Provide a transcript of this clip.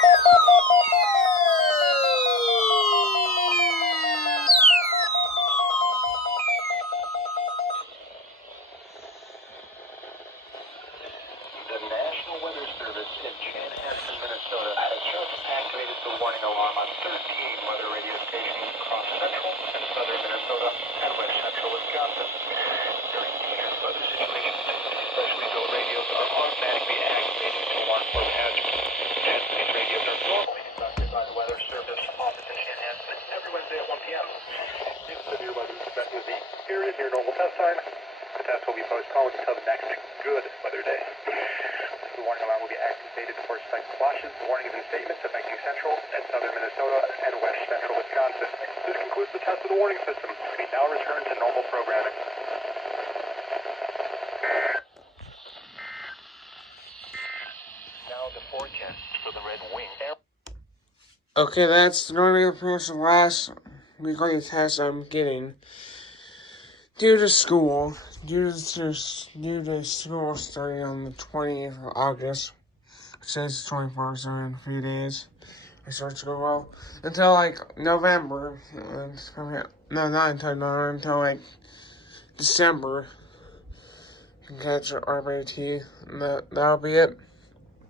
The National Weather Service in Chanhassen, Minnesota has just activated the warning alarm on 13 weather radio stations across central and southern Minnesota and west central Wisconsin. During dangerous weather situations, especially though radios are automatically activated to warn for hazards. These radios are normally conducted by the Weather Service office in Chanhassen every Wednesday at 1 p.m. If severe weather is met with the period near normal test time, the test will be postponed until the next good weather day. The warning alarm will be activated for select flashes, warnings, and statements affecting central and southern Minnesota and west central Wisconsin. This concludes the test of the warning system. We now return to normal programming. Now the forecast for the Red Wing. Okay, that's going to be the last weekly test I'm getting. Due to school starting on the 20th of August, it says 24th, so in a few days, I start school. Well, until like November, not until November, until like December, I can catch an RBT, and that'll be it.